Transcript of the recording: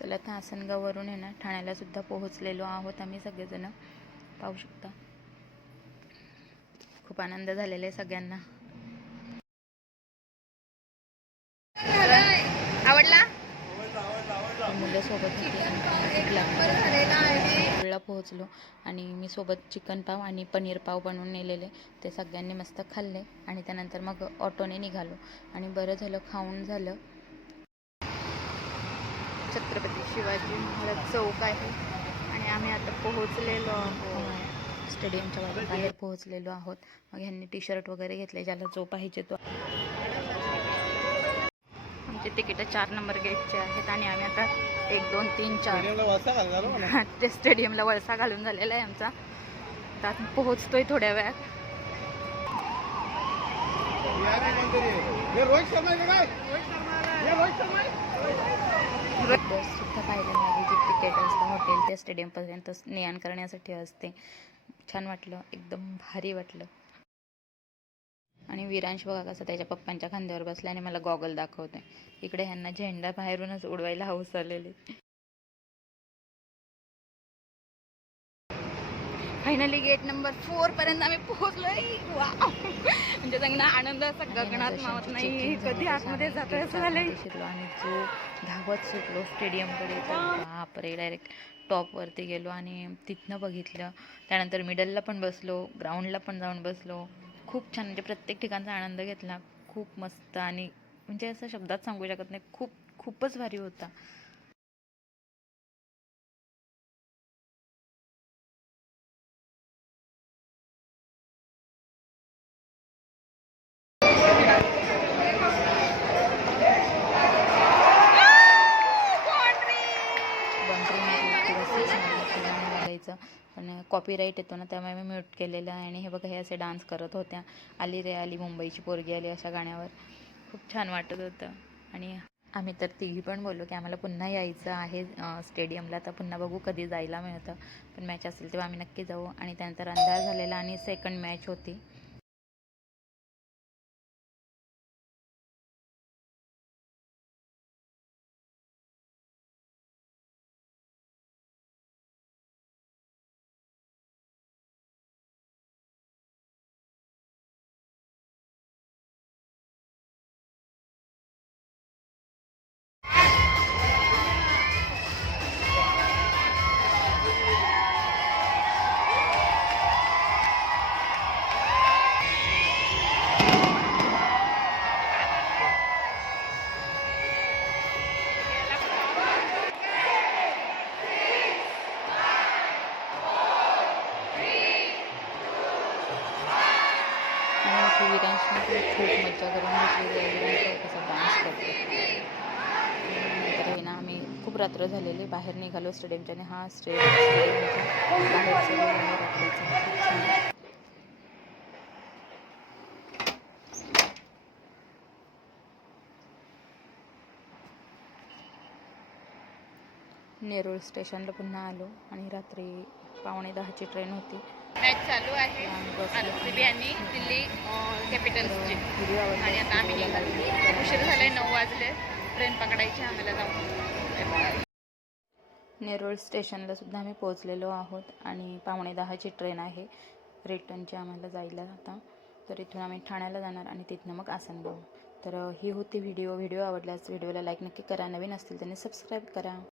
चला आता आसनगाववरून आहे ना ठाण्याला सुद्धा पोहोचलेलो आहोत आम्ही सगळेजण. पाहू शकता. खूप आनंद झालेला आहे सगळ्यांना. आवडला? मुलं सोबत पोहोचलो आणि मी सोबत चिकन पाव आणि पनीर पाव बनवून नेलेले. ते सगळ्यांनी मस्त खाल्ले आणि त्यानंतर मग ऑटोने निघालो. आणि बरं झालं खाऊन झालं. छत्रपती शिवाजी महाराज चौक आहे. आणि आम्ही आता पोहोचलेलो आहोत. स्टेडियमच्या बाहेर बाहेर पोहोचलेलो आहोत. मग ह्यांनी टी शर्ट वगैरे घेतले ज्याला जो पाहिजे तो. आमचे तिकीट चार नंबर गेटचे आहेत आणि आम्ही आता एक दोन तीन चार. ते स्टेडियमला वळसा घालून झालेला आहे आमचा. आता आम्ही पोहोचतोय थोड्या वेळात. सुद्धा पाहिलं नाही. जे क्रिकेट असतं हॉटेल त्या स्टेडियमपर्यंत ने आण करण्यासाठी असते. छान वाटलं. एकदम भारी वाटलं. आणि विरांश बघा कसं त्याच्या पप्पांच्या खांद्यावर बसला आणि मला गॉगल दाखवते इकडे ह्यांना झेंडा बाहेरूनच उडवायला हौस आलेली. फायनली गेट नंबर फोर पर्यंत आम्ही पोहोचलोय. वा चांगला आनंद असा गगनात मावत नाही. कधी आतमध्ये जातोय असं झालंय? शिरलो आणि जो धावत सुटलो स्टेडियमकडे तर बापरे डायरेक्ट टॉपवरती गेलो आणि तिथनं बघितलं. त्यानंतर मिडलला पण बसलो ग्राउंडला पण जाऊन बसलो. खूप छान म्हणजे प्रत्येक ठिकाणचा आनंद घेतला. खूप मस्त आणि म्हणजे असं शब्दात सांगू शकत नाही खूप खूपच भारी होता. बाउंड्री पण कॉपीराईट येतो ना त्यामुळे मी म्यूट केलेलं आहे. आणि हे बघा हे असे डान्स करत होत्या. आली रे आली मुंबईची पोरगी आली अशा गाण्यावर. खूप छान वाटत होतं. आणि आम्ही तर तिघी पण बोललो की आम्हाला पुन्हा यायचं आहे स्टेडियमला तर पुन्हा बघू कधी जायला मिळतं. पण मॅच असेल तेव्हा आम्ही नक्की जाऊ. आणि त्यानंतर अंधार झालेला आणि सेकंड मॅच होती. आमची विरांशने खूप मजा करून घेतली विरांश कसा डान्स करतो आहे ना आम्ही खूप रात्र झालेली बाहेर निघालो स्टेडियमच्या आणि हा स्टेडियम नेरूळ स्टेशनला पुन्हा आलो आणि रात्री पावणे दहाची ट्रेन होती. मॅच चालू आहे. दिल्ली कॅपिटल्सची. व्हिडिओ आणि आता आम्ही निघालो. उशीर झालाय नऊ वाजले. ट्रेन पकडायची आम्हाला जाऊन. नेरूळ स्टेशनला सुद्धा आम्ही पोहोचलेलो आहोत आणि पावणे दहाची ट्रेन आहे. रिटर्नची आम्हाला जायला आता. तर इथून आम्ही ठाण्याला जाणार आणि तिथनं मग आसनगाव तर ही होती व्हिडिओ. व्हिडिओ आवडल्यास व्हिडिओला लाईक नक्की करा. नवीन असतील त्यांनी सबस्क्राईब करा.